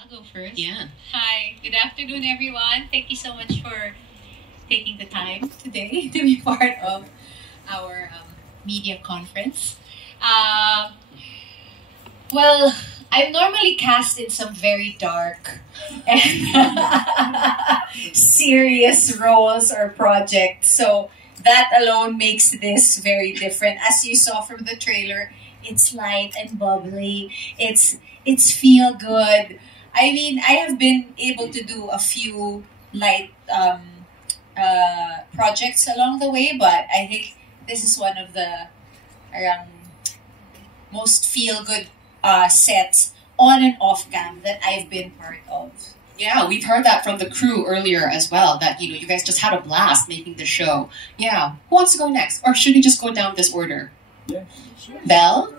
I'll go first. Yeah. Hi, good afternoon, everyone. Thank you so much for taking the time today to be part of our media conference. Um, well, I'm normally cast in some very dark and serious roles or projects, so that alone makes this very different. As you saw from the trailer, it's light and bubbly. It's feel good. I mean, I have been able to do a few light projects along the way, but I think this is one of the um, most feel good sets on and off cam that I've been part of. Yeah, we've heard that from the crew earlier as well, that, you guys just had a blast making the show. Yeah. Who wants to go next? Or should we just go down this order? Yeah, sure. Belle?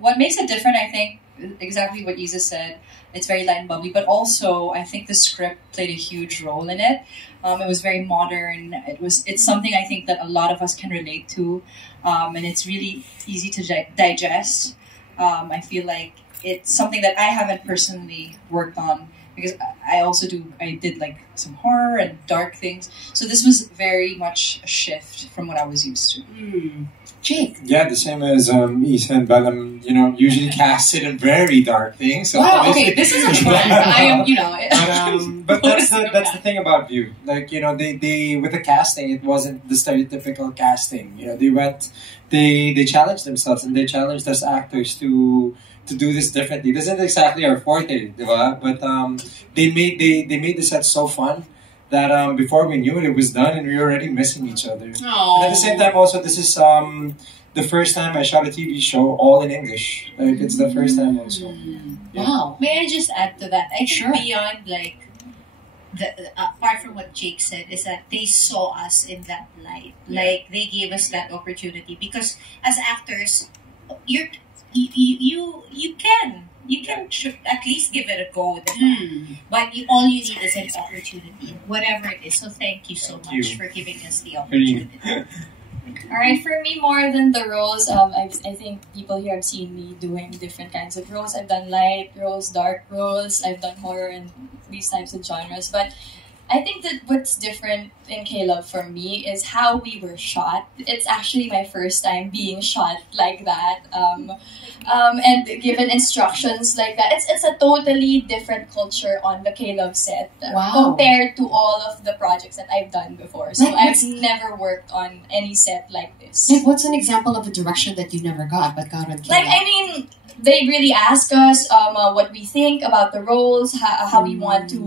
What makes it different, I think, exactly what Isa said. It's very light and bubbly, but also I think the script played a huge role in it. It was very modern. It's something I think that a lot of us can relate to, and it's really easy to digest. I feel like it's something that I haven't personally worked on because I did like some horror and dark things. So this was very much a shift from what I was used to. Jake? Yeah, the same as Isa and Belle. Usually casted in very dark things. So Wow, okay, this is a trend. I am, But that's the thing about VIU. Like, they with the casting, it wasn't the stereotypical casting. They challenged themselves and they challenged us actors to do this differently. This isn't exactly our forte, diba? But they made the set so fun that before we knew it was done and we were already missing each other. Aww. And at the same time, also, this is the first time I shot a TV show all in English. Like, it's the first time also. Yeah. Wow. May I just add to that? I think Sure. beyond like apart from what Jake said, is that they saw us in that light. Yeah. Like they gave us that opportunity because as actors, you can at least give it a go, but all you need is an opportunity, whatever it is. So thank you so Thank much you. for giving us the opportunity. Alright, for me, more than the roles, I think people here have seen me doing different kinds of roles. I've done light roles, dark roles, I've done horror and these types of genres. But I think that what's different in K-Love for me is how we were shot. It's actually my first time being shot like that. And given instructions like that. It's a totally different culture on the K-Love set compared to all of the projects that I've done before. So I've never worked on any set like this. Like, what's an example of a direction that you never got but got on Like, I mean, they really ask us what we think about the roles, how we want to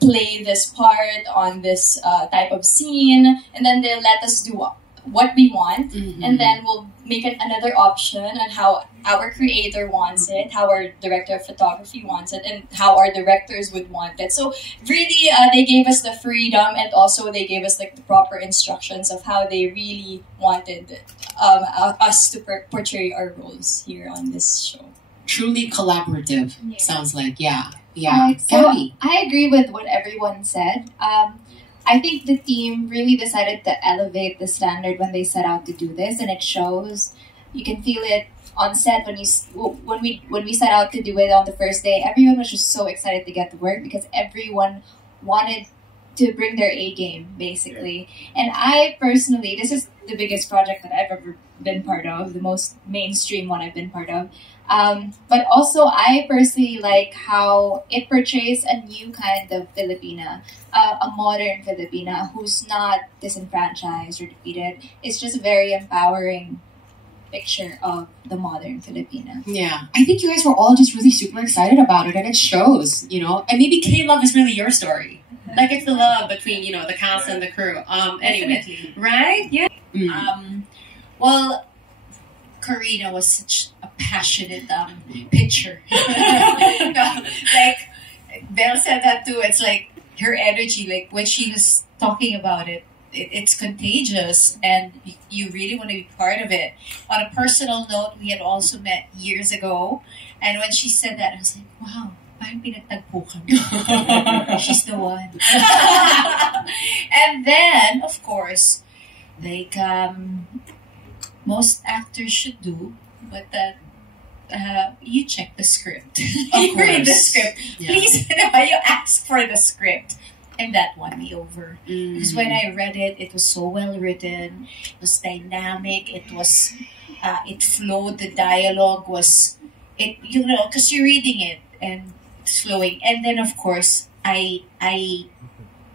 play this part on this type of scene, and then they'll let us do what we want, and then we'll make another option on how our creator wants it, how our director of photography wants it, and how our directors would want it. So really, they gave us the freedom, and also they gave us like the proper instructions of how they really wanted us to portray our roles here on this show. Truly collaborative, sounds like. Yeah. So Gabby? I agree with what everyone said. I think the team really decided to elevate the standard when they set out to do this, and it shows. You can feel it on set when we set out to do it on the first day. Everyone was just so excited to get to work because everyone wanted to bring their A game, basically. And I personally, this is the biggest project that I've ever been part of, the most mainstream one I've been part of. But also, I personally like how it portrays a new kind of Filipina, a modern Filipina who's not disenfranchised or defeated. It's just a very empowering picture of the modern Filipina. Yeah. I think you guys were all just really super excited about it, and it shows, And maybe K-Love is really your story. Like, it's the love between, the cast and the crew. Anyway. Definitely. Right? Yeah. Well, Karina was such a passionate pitcher. Like Belle said that too. It's like her energy, like when she was talking about it, it's contagious, and you really want to be part of it. On a personal note, we had also met years ago, and when she said that, I was like, wow, parang pinagtagpo kami. She's the one. And then, of course, like most actors should do, but you check the script. Of You read the course. script. Yeah. Please, you ask for the script. And that won me over. Because when I read it, it was so well written. It was dynamic. It was, it flowed. The dialogue was, because you're reading it and flowing. And then, of course, I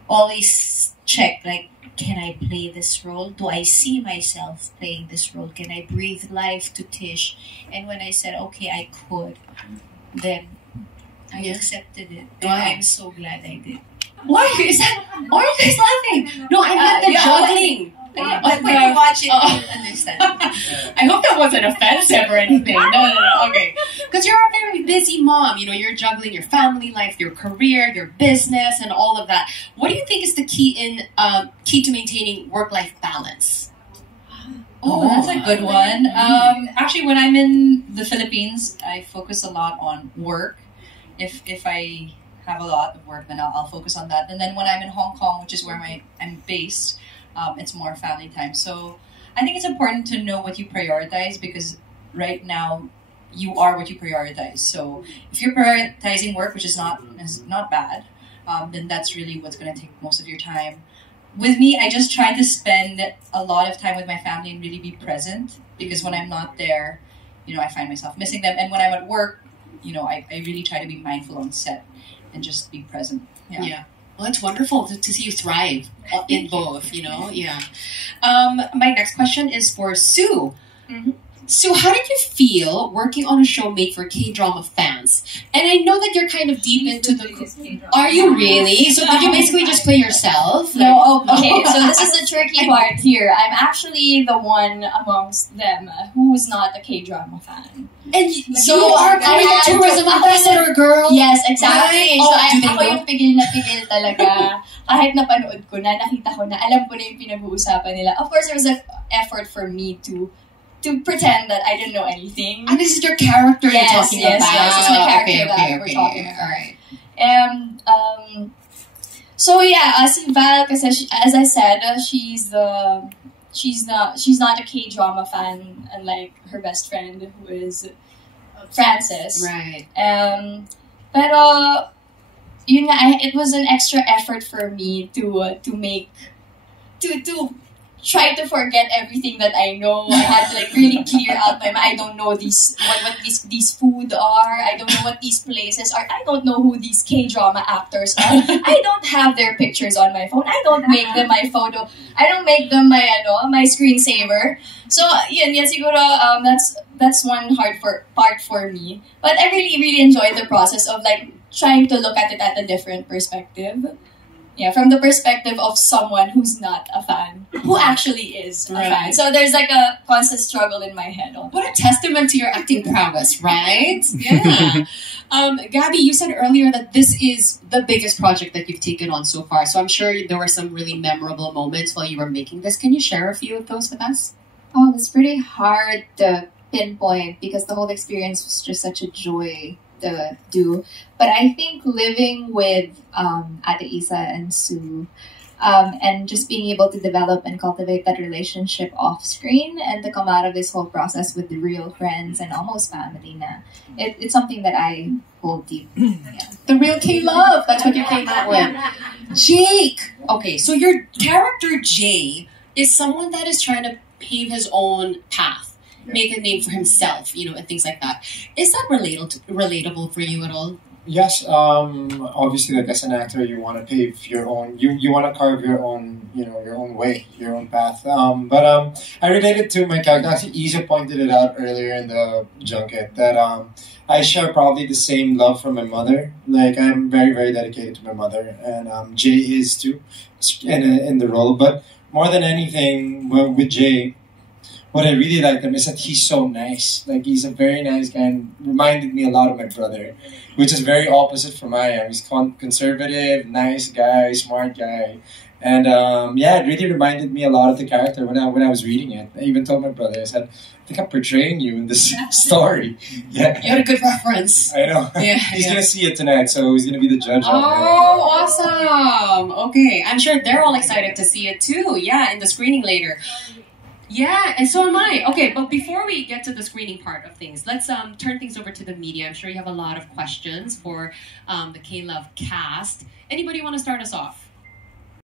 always check, like, can I play this role? Do I see myself playing this role? Can I breathe life to Tish? And when I said, okay, I could, then I accepted it. And Wow. I'm so glad I did. Why is that? Why are you guys laughing? No, I meant the yeah, juggling. But when you watch it, you'll understand. I hope that wasn't offensive or anything. No. Okay. Because you're a very busy mom. You know, you're juggling your family life, your career, your business, and all of that. What do you think is the key to maintaining work-life balance? Oh, that's a good one. Actually, when I'm in the Philippines, I focus a lot on work. If I have a lot of work, then I'll focus on that. And then when I'm in Hong Kong, which is where I'm based, it's more family time. So I think it's important to know what you prioritize, because right now you are what you prioritize. So if you're prioritizing work, which is not bad, then that's really what's going to take most of your time. With me, I just try to spend a lot of time with my family and really be present, because when I'm not there, I find myself missing them. And when I'm at work, I really try to be mindful on set and just be present. Yeah. Well, it's wonderful to see you thrive in both, Yeah. My next question is for Sue. Mhm. Sue, how did you feel working on a show made for K-drama fans? And I know that you're kind of deep into the... Are you really? So did you basically just play yourself? No, okay, so this is the tricky part here. I'm actually the one amongst them who's not a K-drama fan. And So, you are Korean I had tourism to- ambassador, girl. Yes, exactly. Right? So, Oh, do they ako know? yung pigil na pigil talaga. Kahit napanood ko na, nakita ko na, alam ko na yung pinag-uusapan nila. Of course, there was an effort for me to pretend that I didn't know anything. And this is your character Yes, you're talking yes, about. yes, it's my character that we're talking about. All right. And so yeah, si Val, kasi as I said, she's not a K-drama fan, unlike her best friend who is Frances. Right. Pero yun nga, it was an extra effort for me to try to forget everything that I know. I had to really clear out my mind. I don't know what these food are. I don't know what these places are. I don't know who these K-drama actors are. I don't have their pictures on my phone. I don't make them my photo. I don't make them my screensaver. So yun siguro that's one hard part for me. But I really enjoyed the process of trying to look at it at a different perspective. Yeah, from the perspective of someone who's not a fan, who actually is a fan. So there's a constant struggle in my head. What a testament to your acting prowess, right? Yeah. Gabby, you said earlier that this is the biggest project that you've taken on so far. So I'm sure there were some really memorable moments while you were making this. Can you share a few of those with us? Oh, it's pretty hard to pinpoint because the whole experience was just such a joy to do. But I think living with Ate Isa and Sue and just being able to develop and cultivate that relationship off screen and to come out of this whole process with the real friends and almost family na, it's something that I hold deep. Yeah. The real K-Love. That's what you came up with. Jake. Okay, so your character Jay is someone that is trying to pave his own path. Make a name for himself, and things like that. Is that relatable for you at all? Yes, obviously, as an actor, you want to pave your own. You want to carve your own, your own way, your own path. But I related to my character. Actually, Isa pointed it out earlier in the junket that I share probably the same love for my mother. I'm very, very dedicated to my mother, and Jay is too, in the role. But more than anything, with Jay, what I really like him is that he's so nice. He's a very nice guy and reminded me a lot of my brother, which is very opposite from I am. He's conservative, nice guy, smart guy. And it really reminded me a lot of the character when I was reading it. I even told my brother, I said, I think I'm portraying you in this story. Yeah. You had a good reference. I know. Yeah, He's going to see it tonight, so he's going to be the judge. Oh, awesome. Okay, I'm sure they're all excited to see it too. Yeah, in the screening later. Yeah, and so am I. Okay, but before we get to the screening part of things, let's turn things over to the media. I'm sure you have a lot of questions for the K-Love cast. Anybody want to start us off?